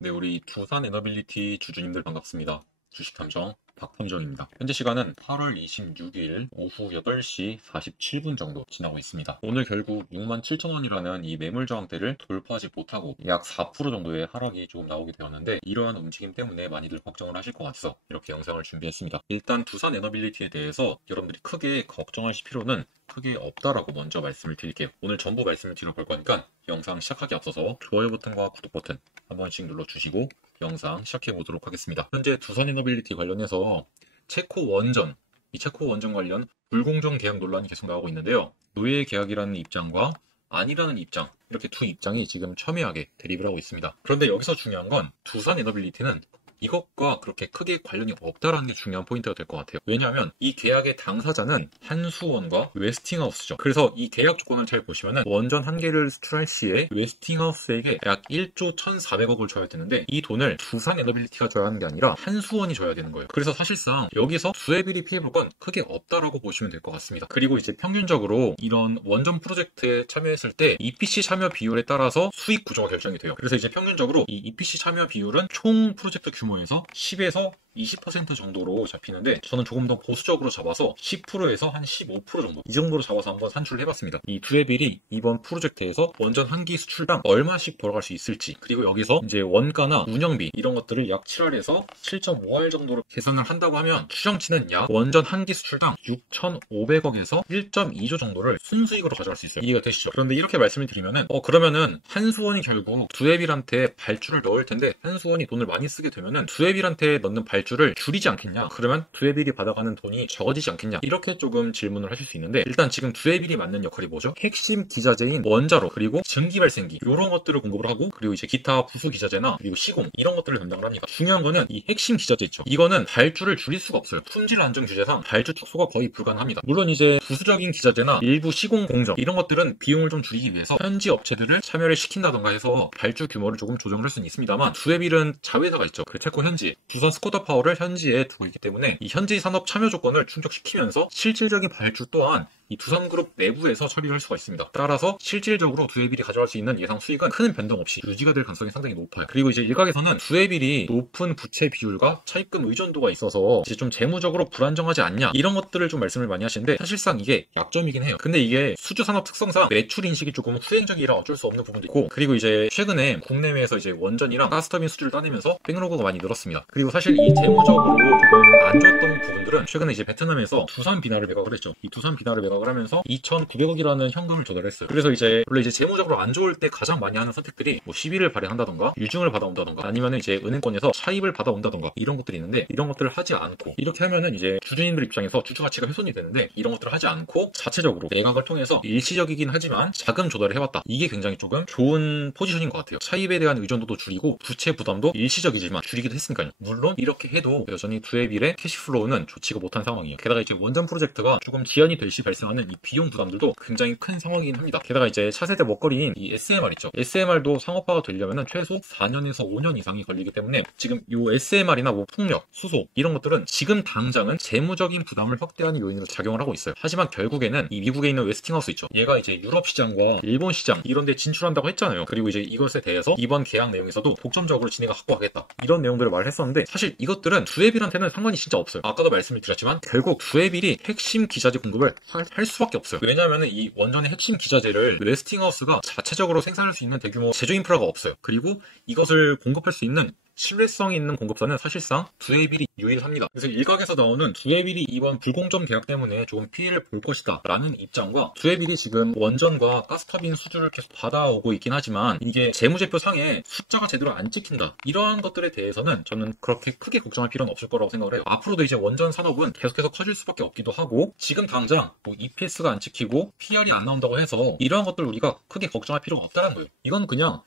네, 우리 두산 에너빌리티 주주님들 반갑습니다. 주식탐정 박탐정입니다. 현재 시간은 8월 26일 오후 8시 47분 정도 지나고 있습니다. 오늘 결국 67,000원이라는 이 매물 저항대를 돌파하지 못하고 약 4% 정도의 하락이 조금 나오게 되었는데, 이러한 움직임 때문에 많이들 걱정을 하실 것 같아서 이렇게 영상을 준비했습니다. 일단 두산 에너빌리티에 대해서 여러분들이 크게 걱정하실 필요는 크게 없다라고 먼저 말씀을 드릴게요. 오늘 전부 말씀을 드려볼 거니까 영상 시작하기 앞서서 좋아요 버튼과 구독 버튼 한 번씩 눌러주시고 영상 시작해 보도록 하겠습니다. 현재 두산 에너빌리티 관련해서 체코 원전, 이 체코 원전 관련 불공정 계약 논란이 계속 나오고 있는데요. 노예 계약이라는 입장과 아니라는 입장, 이렇게 두 입장이 지금 첨예하게 대립을 하고 있습니다. 그런데 여기서 중요한 건 두산 에너빌리티는 이것과 그렇게 크게 관련이 없다라는 게 중요한 포인트가 될 것 같아요. 왜냐하면 이 계약의 당사자는 한수원과 웨스팅하우스죠. 그래서 이 계약 조건을 잘 보시면은 원전 한 개를 수출할 시에 웨스팅하우스에게 약 1조 1,400억을 줘야 되는데, 이 돈을 두산 에너빌리티가 줘야 하는 게 아니라 한수원이 줘야 되는 거예요. 그래서 사실상 여기서 수혜비리 피해볼 건 크게 없다라고 보시면 될 것 같습니다. 그리고 이제 평균적으로 이런 원전 프로젝트에 참여했을 때 EPC 참여 비율에 따라서 수익 구조가 결정이 돼요. 그래서 이제 평균적으로 이 EPC 참여 비율은 총 프로젝트 규모에서 10에서 20% 정도로 잡히는데, 저는 조금 더 보수적으로 잡아서 10%에서 한 15% 정도, 이 정도로 잡아서 한번 산출을 해봤습니다. 이 두해빌이 이번 프로젝트에서 원전 한 기 수출당 얼마씩 벌어갈 수 있을지, 그리고 여기서 이제 원가나 운영비 이런 것들을 약 7할에서 7.5할 정도로 계산을 한다고 하면 추정치는 약 원전 한 기 수출당 6,500억에서 1.2조 정도를 순수익으로 가져갈 수 있어요. 이해가 되시죠? 그런데 이렇게 말씀을 드리면은 그러면은 한수원이 결국 두해빌한테 발주를 넣을 텐데, 한수원이 돈을 많이 쓰게 되면은 두해빌한테 넣는 발주를 줄이지 않겠냐? 그러면 두해빌이 받아가는 돈이 적어지지 않겠냐? 이렇게 조금 질문을 하실 수 있는데, 일단 지금 두해빌이 맡는 역할이 뭐죠? 핵심 기자재인 원자로, 그리고 증기발생기 이런 것들을 공급을 하고, 그리고 이제 기타 부수 기자재나 그리고 시공 이런 것들을 담당을 합니다. 중요한 거는 이 핵심 기자재 있죠. 이거는 발주를 줄일 수가 없어요. 품질 안정 규제상 발주 축소가 거의 불가능합니다. 물론 이제 부수적인 기자재나 일부 시공 공정 이런 것들은 비용을 좀 줄이기 위해서 현지 업체들을 참여를 시킨다던가 해서 발주 규모를 조금 조정을 할 수는 있습니다만, 두해빌은 자회사가 있죠. 그 체코 현지 두산 스코다 파워를 현지에 두고 있기 때문에 이 현지 산업 참여 조건을 충족시키면서 실질적인 발주 또한 이 두산그룹 내부에서 처리를 할 수가 있습니다. 따라서 실질적으로 두해빌이 가져갈 수 있는 예상 수익은 큰 변동 없이 유지가 될 가능성이 상당히 높아요. 그리고 이제 일각에서는 두해빌이 높은 부채 비율과 차입금 의존도가 있어서 이제 좀 재무적으로 불안정하지 않냐, 이런 것들을 좀 말씀을 많이 하시는데, 사실상 이게 약점이긴 해요. 근데 이게 수주산업 특성상 매출 인식이 조금 후행적이라 어쩔 수 없는 부분도 있고, 그리고 이제 최근에 국내외에서 이제 원전이랑 가스터빈 수주를 따내면서 백로그가 많이 늘었습니다. 그리고 사실 이 재무적으로 조금 안 좋았던 부분들은 최근에 이제 베트남에서 두산 비나를 매각을 했죠. 이 두산 비나를 매각을 하면서 2,900억이라는 현금을 조달했어요. 그래서 이제 원래 이제 재무적으로 안 좋을 때 가장 많이 하는 선택들이 뭐 시비를 발행한다던가 유증을 받아온다던가 아니면 이제 은행권에서 차입을 받아온다던가 이런 것들이 있는데, 이런 것들을 하지 않고, 이렇게 하면은 이제 주주님들 입장에서 주주 가치가 훼손이 되는데, 이런 것들을 하지 않고 자체적으로 매각을 통해서 일시적이긴 하지만 자금 조달을 해왔다. 이게 굉장히 조금 좋은 포지션인 것 같아요. 차입에 대한 의존도도 줄이고 부채 부담도 일시적이지만 줄이기도 했으니까요. 물론 이렇게 해도 여전히 두해빌의 캐시플로우는 좋지가 못한 상황이에요. 게다가 이제 원전 프로젝트가 조금 지연이 될 시 발생하는 이 비용 부담들도 굉장히 큰 상황이긴 합니다. 게다가 이제 차세대 먹거리인 이 SMR 있죠. SMR도 상업화가 되려면 최소 4년에서 5년 이상이 걸리기 때문에, 지금 이 SMR이나 뭐 풍력, 수소 이런 것들은 지금 당장은 재무적인 부담을 확대하는 요인으로 작용을 하고 있어요. 하지만 결국에는 이 미국에 있는 웨스팅하우스 있죠. 얘가 이제 유럽 시장과 일본 시장 이런 데 진출한다고 했잖아요. 그리고 이제 이것에 대해서 이번 계약 내용에서도 독점적으로 진행을 확보하겠다, 이런 내용들을 말했었는데, 사실 이것들은 두해빌한테는 상관이 진짜 없어요. 아까도 말씀을 드렸지만 결국 두해빌이 핵심 기자재 공급을 할 수밖에 없어요. 왜냐하면 이 원전의 핵심 기자재를 웨스팅하우스가 자체적으로 생산할 수 있는 대규모 제조 인프라가 없어요. 그리고 이것을 공급할 수 있는 신뢰성이 있는 공급사는 사실상 두해빌이 유일합니다. 그래서 일각에서 나오는 두해빌이 이번 불공정 계약 때문에 조금 피해를 볼 것이다 라는 입장과, 두해빌이 지금 원전과 가스터빈 수주를 계속 받아오고 있긴 하지만 이게 재무제표 상에 숫자가 제대로 안 찍힌다, 이러한 것들에 대해서는 저는 그렇게 크게 걱정할 필요는 없을 거라고 생각을 해요. 앞으로도 이제 원전 산업은 계속해서 커질 수밖에 없기도 하고, 지금 당장 뭐 EPS가 안 찍히고 PR이 안 나온다고 해서 이러한 것들 우리가 크게 걱정할 필요가 없다는 거예요. 이건 그냥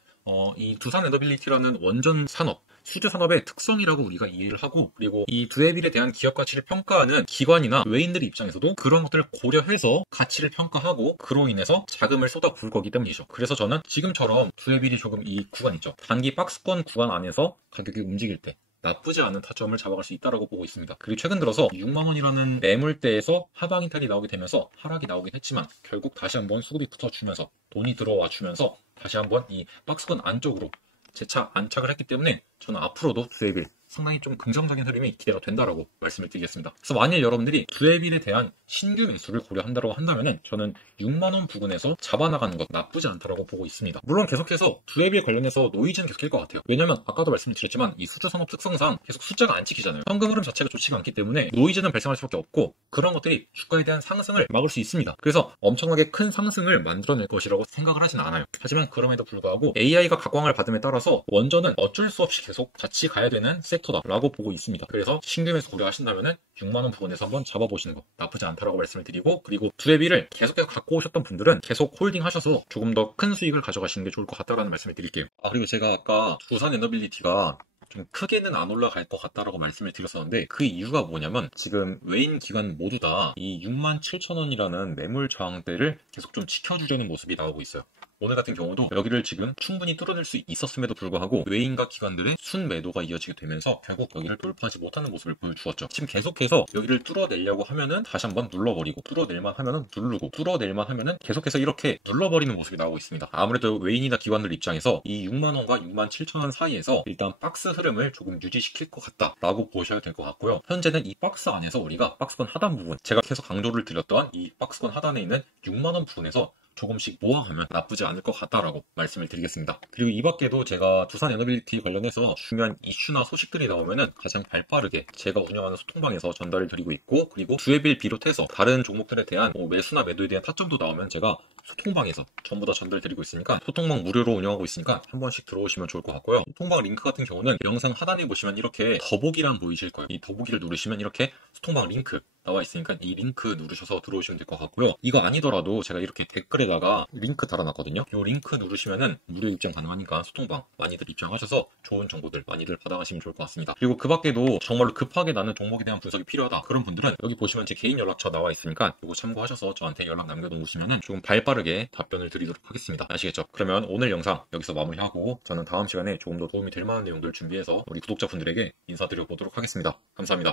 이 두산 에너빌리티라는 원전 산업, 수주 산업의 특성이라고 우리가 이해를 하고, 그리고 이 두해빌에 대한 기업 가치를 평가하는 기관이나 외인들 입장에서도 그런 것들을 고려해서 가치를 평가하고 그로 인해서 자금을 쏟아부을 거기 때문이죠. 그래서 저는 지금처럼 두해빌이 조금 이 구간 있죠. 단기 박스권 구간 안에서 가격이 움직일 때 나쁘지 않은 타점을 잡아갈 수 있다고 보고 있습니다. 그리고 최근 들어서 6만원이라는 매물대에서 하방 이탈이 나오게 되면서 하락이 나오긴 했지만, 결국 다시 한번 수급이 붙어주면서 돈이 들어와 주면서 다시 한번 이 박스권 안쪽으로 재차 안착을 했기 때문에 저는 앞으로도 두에빌 상당히 좀 긍정적인 흐름이 기대가 된다라고 말씀을 드리겠습니다. 그래서 만일 여러분들이 두에빌에 대한 신규 매수를 고려한다고 한다면은 저는 6만원 부근에서 잡아나가는 것 나쁘지 않다라고 보고 있습니다. 물론 계속해서 두에빌 관련해서 노이즈는 계속일 것 같아요. 왜냐면 아까도 말씀드렸지만 이 수주 산업 특성상 계속 숫자가 안 찍히잖아요. 현금 흐름 자체가 좋지가 않기 때문에 노이즈는 발생할 수밖에 없고 그런 것들이 주가에 대한 상승을 막을 수 있습니다. 그래서 엄청나게 큰 상승을 만들어낼 것이라고 생각을 하진 않아요. 하지만 그럼에도 불구하고 AI가 각광을 받음에 따라서 원전은 어쩔 수 없이 계속 같이 가야 되는 섹터다라고 보고 있습니다. 그래서 신규 매수 고려하신다면은 6만원 부근에서 한번 잡아보시는 거 나쁘지 않다라고 말씀을 드리고, 그리고 두에빌을 계속해서 갖고 오셨던 분들은 계속 홀딩 하셔서 조금 더 큰 수익을 가져가시는 게 좋을 것 같다라는 말씀을 드릴게요. 그리고 제가 아까 두산 에너빌리티가 좀 크게는 안 올라갈 것 같다라고 말씀을 드렸었는데 그 이유가 뭐냐면 지금 외인 기관 모두 다 이 67,000원이라는 매물 저항대를 계속 좀 지켜주려는 모습이 나오고 있어요. 오늘 같은 경우도 여기를 지금 충분히 뚫어낼 수 있었음에도 불구하고 외인과 기관들의 순매도가 이어지게 되면서 결국 여기를 돌파하지 못하는 모습을 보여주었죠. 지금 계속해서 여기를 뚫어내려고 하면은 다시 한번 눌러버리고, 뚫어낼만 하면은 누르고, 뚫어낼만 하면은 계속해서 이렇게 눌러버리는 모습이 나오고 있습니다. 아무래도 외인이나 기관들 입장에서 이 6만원과 67,000원 사이에서 일단 박스 흐름을 조금 유지시킬 것 같다라고 보셔야 될 것 같고요. 현재는 이 박스 안에서 우리가 박스권 하단 부분, 제가 계속 강조를 드렸던 이 박스권 하단에 있는 6만원 부분에서 조금씩 모아가면 나쁘지 않을 것 같다라고 말씀을 드리겠습니다. 그리고 이 밖에도 제가 두산 에너빌리티 관련해서 중요한 이슈나 소식들이 나오면은 가장 발빠르게 제가 운영하는 소통방에서 전달을 드리고 있고, 그리고 두에빌 비롯해서 다른 종목들에 대한 매수나 매도에 대한 타점도 나오면 제가 소통방에서 전부 다 전달드리고 있으니까, 소통방 무료로 운영하고 있으니까 한 번씩 들어오시면 좋을 것 같고요. 소통방 링크 같은 경우는 영상 하단에 보시면 이렇게 더보기란 보이실 거예요. 이 더보기를 누르시면 이렇게 소통방 링크 나와 있으니까 이 링크 누르셔서 들어오시면 될 것 같고요. 이거 아니더라도 제가 이렇게 댓글에다가 링크 달아놨거든요. 이 링크 누르시면은 무료 입장 가능하니까 소통방 많이들 입장하셔서 좋은 정보들 많이들 받아가시면 좋을 것 같습니다. 그리고 그 밖에도 정말로 급하게 나는 종목에 대한 분석이 필요하다 그런 분들은 여기 보시면 제 개인 연락처 나와 있으니까 이거 참고하셔서 저한테 연락 남겨놓으시면은 조금 발빠르게 답변을 드리도록 하겠습니다. 아시겠죠? 그러면 오늘 영상 여기서 마무리하고 저는 다음 시간에 조금 더 도움이 될 만한 내용들 준비해서 우리 구독자분들에게 인사드려 보도록 하겠습니다. 감사합니다.